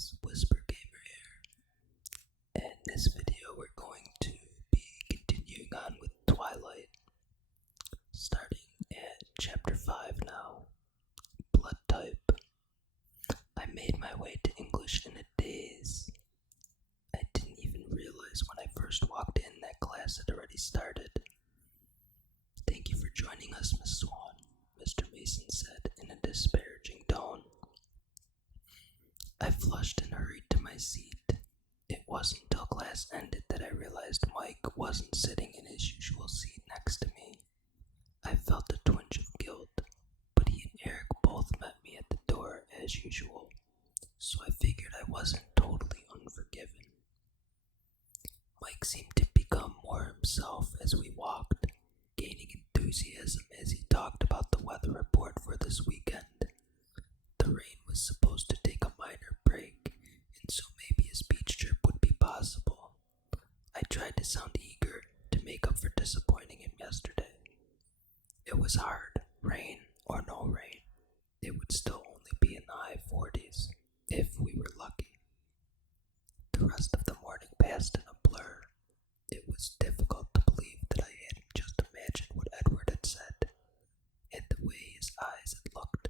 guys, Whisper Gamer here. In this video we're going to be continuing on with Twilight, starting at chapter 5 now, Blood Type. I made my way to English in a daze. I didn't even realize when I first walked in that class had already started. "Thank you for joining us, Miss Swan," Mr. Mason said in a disparaging tone. I flushed and hurried to my seat. It wasn't until class ended that I realized Mike wasn't sitting in his usual seat next to me. I felt a twinge of guilt, but he and Eric both met me at the door as usual, so I figured I wasn't totally unforgiven. Mike seemed to become more himself as we walked, gaining enthusiasm as he talked about the weather report for this weekend. The rain was supposed to take a minor break, and so maybe a beach trip would be possible. I tried to sound eager to make up for disappointing him yesterday. It was hard, rain or no rain. It would still only be in the high 40s, if we were lucky. The rest of the morning passed in a blur. It was difficult to believe that I hadn't just imagined what Edward had said, and the way his eyes had looked.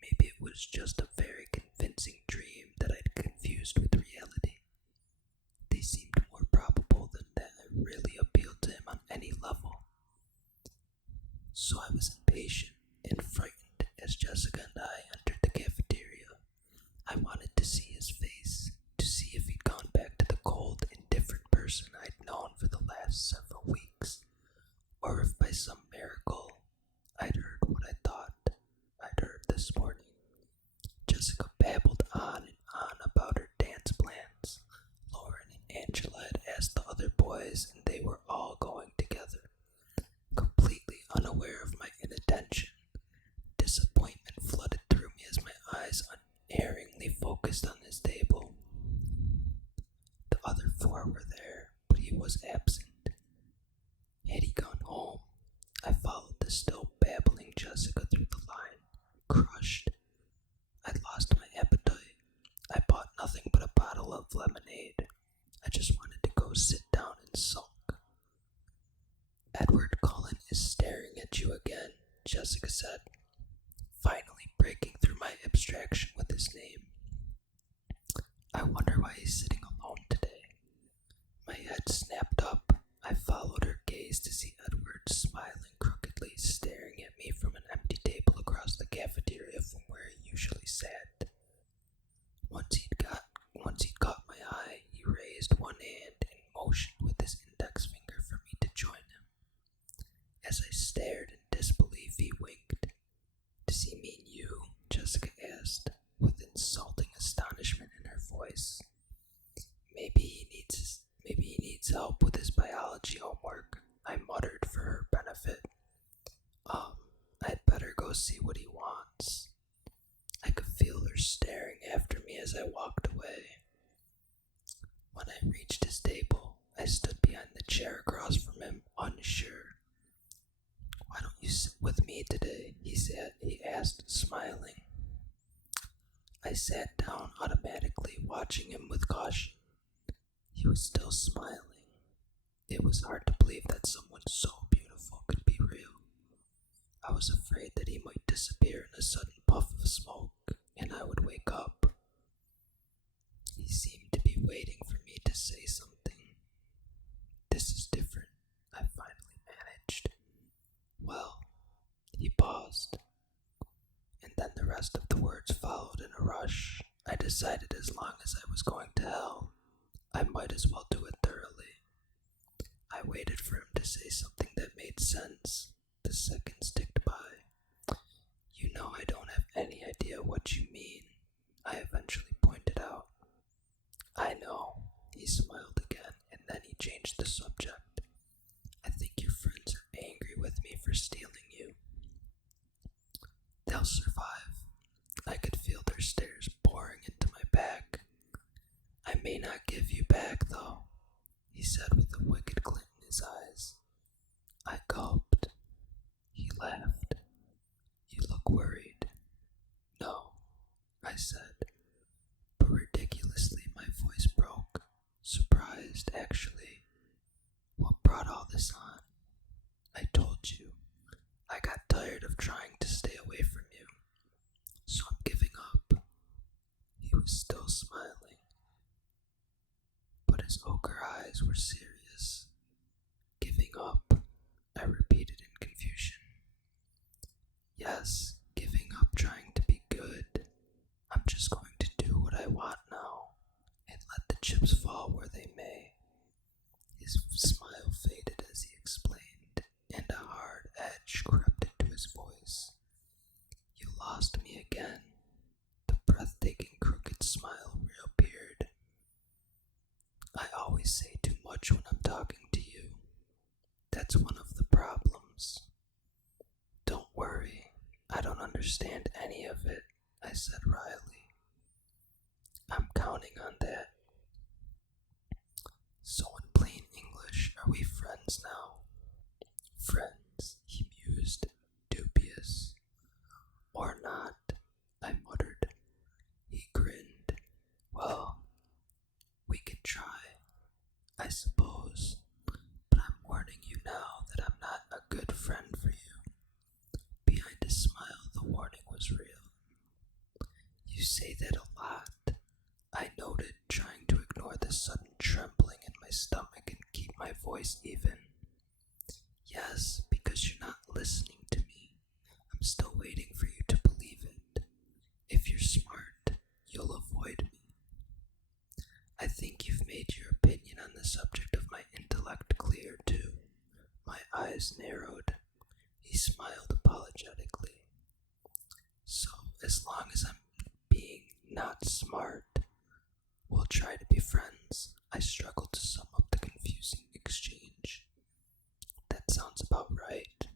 Maybe it was just a very convincing dream that I'd confused with reality. They seemed more probable than that I really appealed to him on any level. So I was impatient and frightened as Jessica and I entered the cafeteria. I wanted to see his face, to see if he'd gone back to the cold, indifferent person I'd known for the last several weeks, or if by some miracle I'd heard what I thought I'd heard this morning. Jessica babbled on and on about her dance plans. Lauren and Angela had asked the other boys, and they were all going together. Completely unaware of my inattention, disappointment flooded through me as my eyes unerringly focused on his table. The other four were there, but he was absent. Had he gone home? I followed the still babbling Jessica through the line, crushed. I'd lost my appetite. I bought nothing but a bottle of lemonade. I just wanted to go sit down and sulk. "Edward Cullen is staring at you again," Jessica said, finally breaking through my abstraction with his name. I wonder why he's sitting alone today. My head snapped up. I followed her gaze to see Edward smiling crookedly, staring at me from an empty table across the cafeteria from where he usually sat. Once he'd caught my eye, he raised one hand and motioned with his index finger for me to join him. As I stared in disbelief, he winked. "Does he mean you?" Jessica asked, with insulting astonishment in her voice. Maybe he needs help with his biology homework," I muttered for her benefit. I'd better go see what he wants." I could feel her staring after me as I walked away. When I reached his table, I stood behind the chair across from him, unsure. "Why don't you sit with me today?" he asked, smiling. I sat down automatically, watching him with caution. He was still smiling. It was hard to believe that someone so beautiful could be real. I was afraid that he might disappear in a sudden puff of smoke, and I would wake up. He seemed to be waiting for me to say something. "This is different," I finally managed. "Well," he paused, and then the rest of the words followed in a rush. I decided as long as I was going to hell, I might as well do it thoroughly. I waited for him to say something that made sense. The seconds ticked by. "You know I don't have any idea what you mean," I eventually pointed out. "I know," he smiled again, and then he changed the subject. "I think your friends are angry with me for stealing you." "They'll survive." I could feel their stares pouring into my back. "I may not give you back, though," he said with a wicked glint in his eyes. I gulped. He laughed. "You look worried." "No," I said, "but ridiculous surprised, actually. What brought all this on? I told you. I got tired of trying to stay away from you, so I'm giving up. He was still smiling, but his ochre eyes were serious. Giving up, I repeated in confusion. Yes, giving up trying to be good. I'm just going to do what I want now, and let the chips fall where they may. His smile faded as he explained, and a hard edge crept into his voice. You lost me again. The breathtaking crooked smile reappeared. I always say too much when I'm talking to you. That's one of the problems. Don't worry, I don't understand any of it, I said wryly. I'm counting on that. So in plain English, are we friends now? Friends, he mused, dubious. Or not, I muttered. He grinned. Well, we can try, I suppose, but I'm warning you now that I'm not a good friend for you. Behind his smile, the warning was real. You say that a lot, I noted, trying to ignore the sudden trembling in my stomach and keep my voice even. Yes, because you're not listening to me. I'm still waiting for you to believe it. If you're smart, you'll avoid me. I think you've made your opinion on the subject of my intellect clear, too. My eyes narrowed. He smiled apologetically. So, as long as I'm being not smart, we'll try to be friends. I struggled to sum up the confusing exchange. That sounds about right.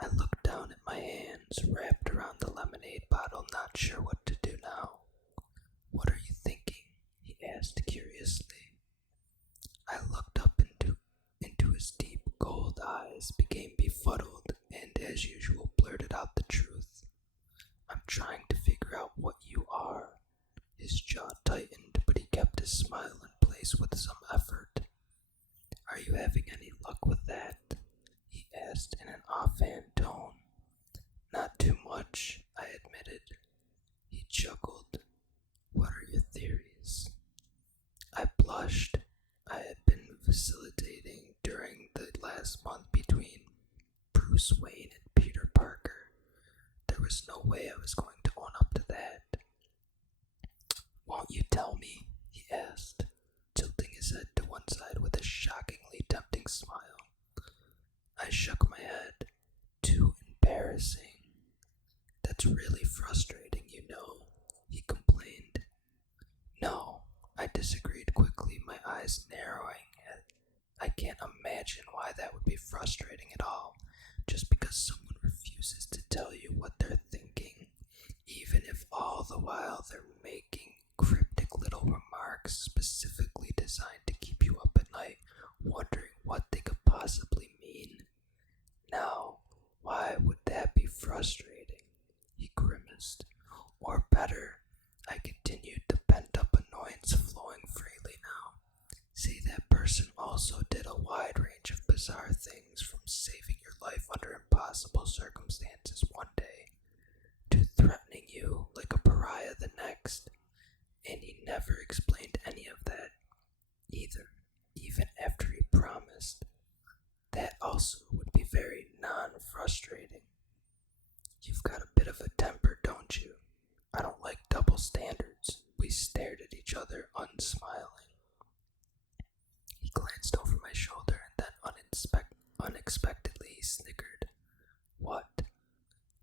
I looked down at my hands, wrapped around the lemonade bottle, not sure what to do now. What are you thinking? He asked curiously. I looked up into his deep gold eyes, became befuddled, and as usual blurted out the truth. I'm trying to figure out what you are. His jaw tightened, but he kept his smile in place with some effort. Are you having any luck with that? He asked in an offhand tone. Not too much, I admitted. He chuckled. What are your theories? I blushed. I had been vacillating during the last month between Bruce Wayne and Peter Parker. There was no way I was going to own up to that. Won't you tell me? He asked, tilting his head to one side with a shockingly tempting smile. I shook my head. Too embarrassing. That's really frustrating, you know, he complained. No, I disagreed quickly, my eyes narrowing. I can't imagine why that would be frustrating at all, just because someone refuses to tell you what they're thinking, even if all the while they're making cryptic little remarks specifically designed to keep you up at night, wondering what they could possibly mean. Now, why would that be frustrating? He grimaced. Or better, I continued, the pent-up annoyance flowing freely now. Say that person also did a wide range of bizarre things, from saving your life under impossible circumstances one day to threatening you like a pariah the next. And he never explained any of that either, even after he promised. That also would be very non-frustrating. You've got a bit of a temper, don't you? I don't like double standards. We stared at each other, unsmiling. He glanced over my shoulder and then unexpectedly he snickered. What?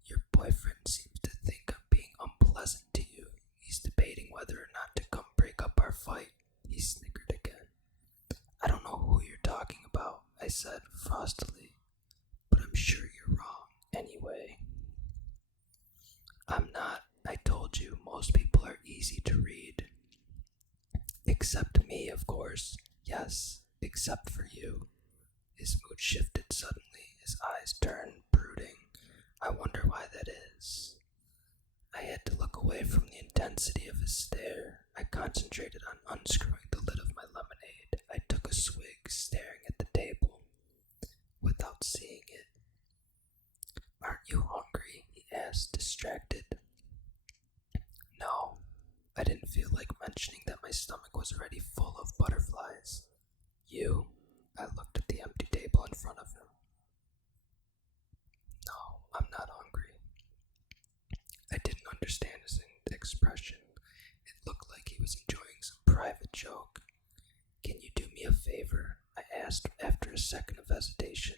Your boyfriend seems to think I'm being unpleasant to you. He's debating whether or not to come break up our fight. He snickered again. I don't know who you're talking about, I said frostily, but I'm sure you're wrong anyway. I'm not. I told you, most people are easy to read. Except me, of course. Yes, except for you. His mood shifted suddenly. His eyes turned brooding. I wonder why that is. I had to look away from the intensity of his stare. I concentrated on unscrewing the lid of my lemonade. feel like mentioning that my stomach was already full of butterflies. You? I looked at the empty table in front of him. No, I'm not hungry. I didn't understand his expression. It looked like he was enjoying some private joke. Can you do me a favor? I asked after a second of hesitation.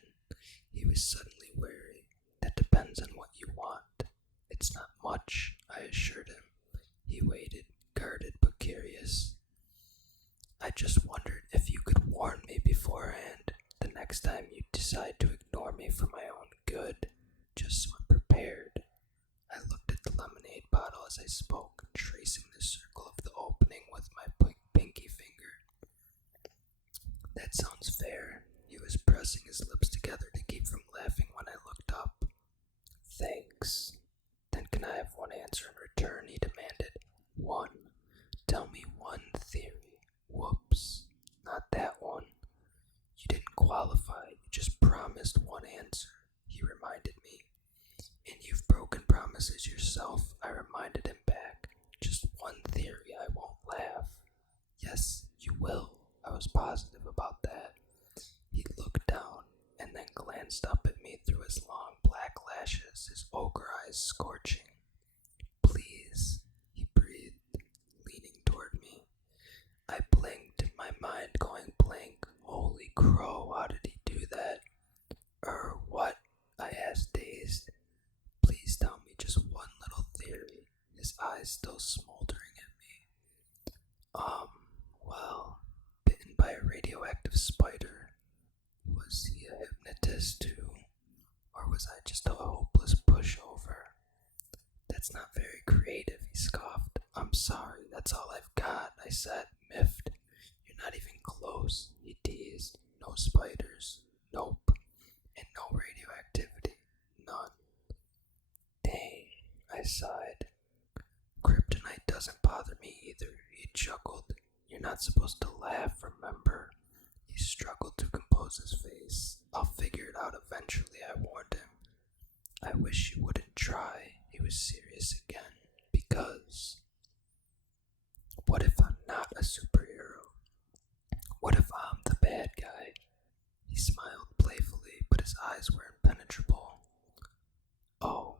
He was suddenly wary. That depends on what you want. It's not much, I assured him. He waited, guarded but curious. I just wondered if you could warn me beforehand, the next time you decide to ignore me for my own good, just so I'm prepared. I looked at the lemonade bottle as I spoke, tracing the circle of the opening with my pinky finger. That sounds fair. He was pressing his lips together to keep from laughing when I looked up. Thanks. Then can I have one answer in return? He demanded. One. Tell me one theory. Whoops. Not that one. You didn't qualify. You just promised one answer, he reminded me. And you've broken promises yourself, I reminded him back. Just one theory, I won't laugh. Yes, you will. I was positive about that. He looked down and then glanced up at me through his long black lashes, his ogre eyes scorching. Please, he breathed, leaning toward me. I blinked, my mind going blank. Holy crow, how did he do that? What? I asked, dazed. Please tell me just one little theory, his eyes still smoldering at me. Well, bitten by a radioactive spider. Was he a hypnotist too? Or was I just a hopeless pushover? That's not very creative, he scoffed. I'm sorry, that's all I've got, I said, miffed. You're not even close, he teased. No spiders. Nope. And no radioactivity. None. Dang, I sighed. Kryptonite doesn't bother me either, he chuckled. You're not supposed to laugh, remember? He struggled to compose his face. I'll figure it out eventually, I warned him. I wish you wouldn't try, he was serious again, because what if I'm not a superhero? What if I'm the bad guy? He smiled playfully, but his eyes were impenetrable. Oh,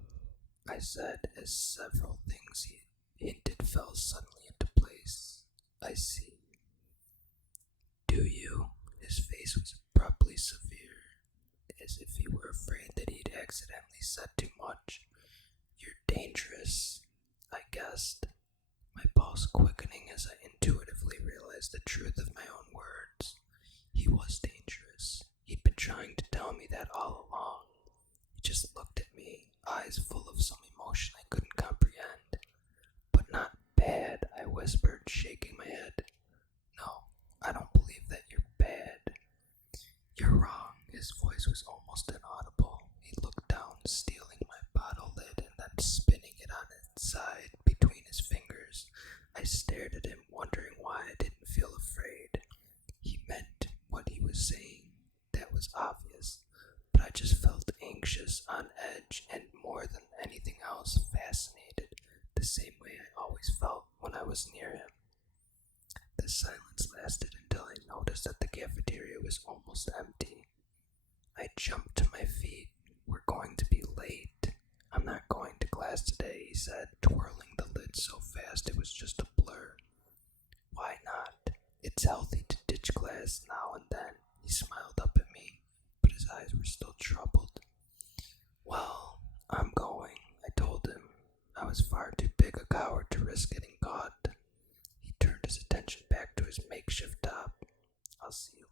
I said, as several things he hinted fell suddenly into place. I see. Do you? His face was abruptly severe, as if he were afraid that he'd accidentally said too much. You're dangerous, I guessed, my pulse quickening as I intuitively realized the truth of my own words. He was dangerous. He'd been trying to tell me that all along. He just looked at me, eyes full of some emotion I couldn't comprehend. But not bad, I whispered, shaking my head. No, I don't believe that you're bad. You're wrong. His voice was almost inaudible. He looked down, stealing my bottle lid and then spinning it on its side between his fingers. I stared at him, wondering why I didn't feel afraid. He meant what he was saying. That was obvious. But I just felt anxious, on edge, and more than anything else, fascinated, the same way I always felt when I was near him. The silence lasted until I noticed that the cafeteria was almost empty. I jumped to my feet. We're going to be late. I'm not going to class today, he said, twirling the lid so fast it was just a blur. Why not? It's healthy to ditch class now and then. He smiled up at me, but his eyes were still troubled. Well, I'm going, I told him. I was far too big a coward to risk getting caught. He turned his attention back to his makeshift top. I'll see you